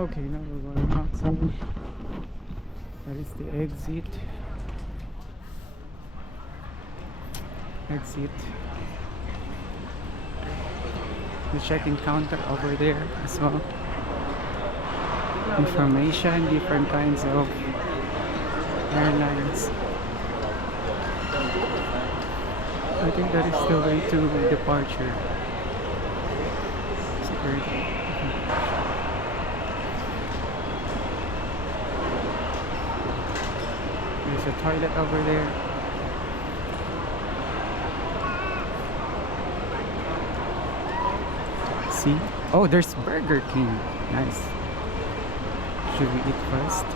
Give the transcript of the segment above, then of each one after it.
Okay, now we're going outside. That is the exit. The check-in counter over there as well. Information, different kinds of airlines. I think that is the way to departure. Security. There's a toilet over there. See? Oh, there's Burger King. Nice. Should we eat first?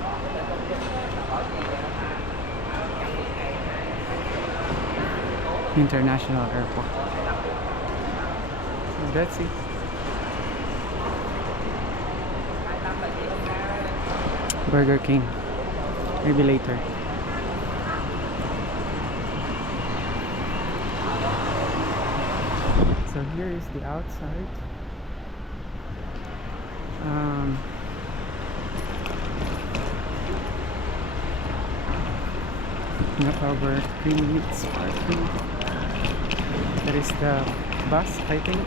International Airport. So that's it. Burger King. Maybe later. So here is the outside. Not over 3 minutes parking. That is the bus, I think.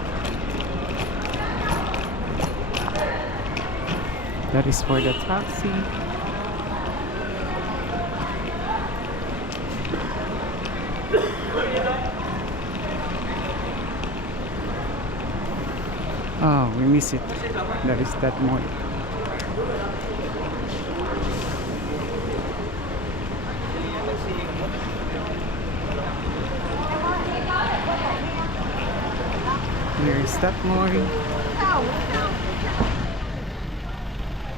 That is for the taxi. Oh, we miss it. That is that mall. Here is that mall.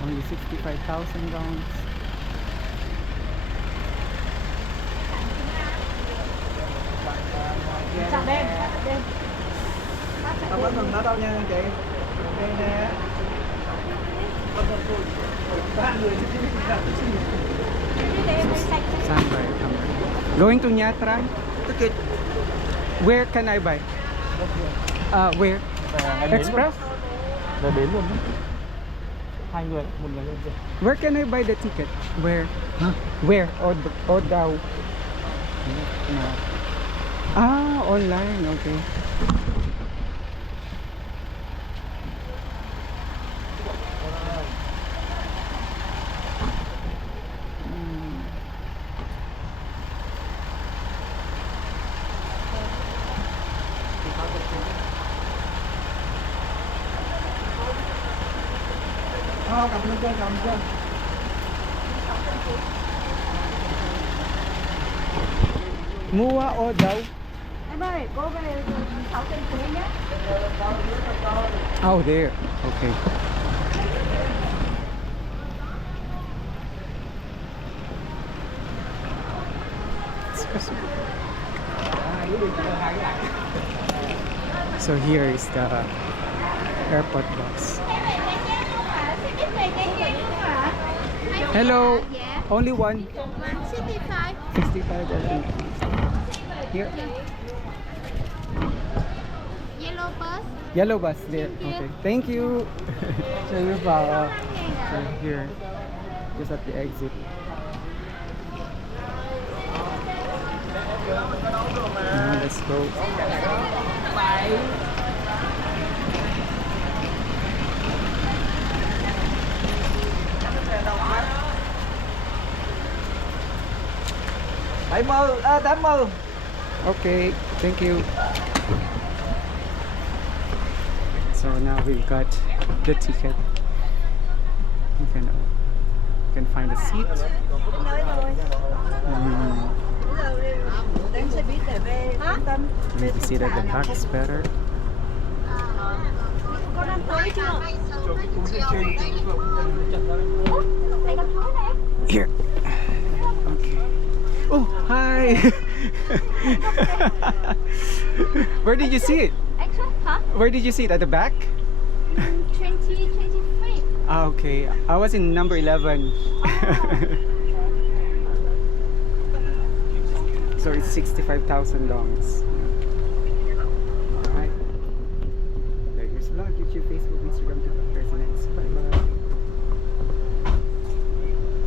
Only 65,000 pounds. Chào đêm. Không có ngừng nữa đâu nha chị. Đây nè. Ba người Going to Nyatra? ticket. Where can I buy? Where? Express? Là đến luôn. Hai người, một người lên rồi. Where can I buy the ticket? Where? Huh? Where? Or the... No. Ah, online. Okay. Cầm lên chơi, cầm chơi. Mua ở đâu? Em ơi, cô về 6 trên Phú nhé. Oh, there. Okay. So here is the airport bus. Hello. Only one. 65. 65 only. Here. Yellow bus. Yellow bus there. Okay. Thank you. So we're about here, just at the exit. Now let's go. Tám mươi. Okay, thank you. So now we've got the ticket. You can find a seat. Maybe sit at the back is better. Con ăn tối chưa? Here. Okay. Oh, hi. Where did you see it? Extra? Hả? Where did you see it? At the back? 2023. Ah, okay. I was in number 11. So it's 65,000 longs. Alright. There's vlog, YouTube, Facebook, Instagram, TikTok.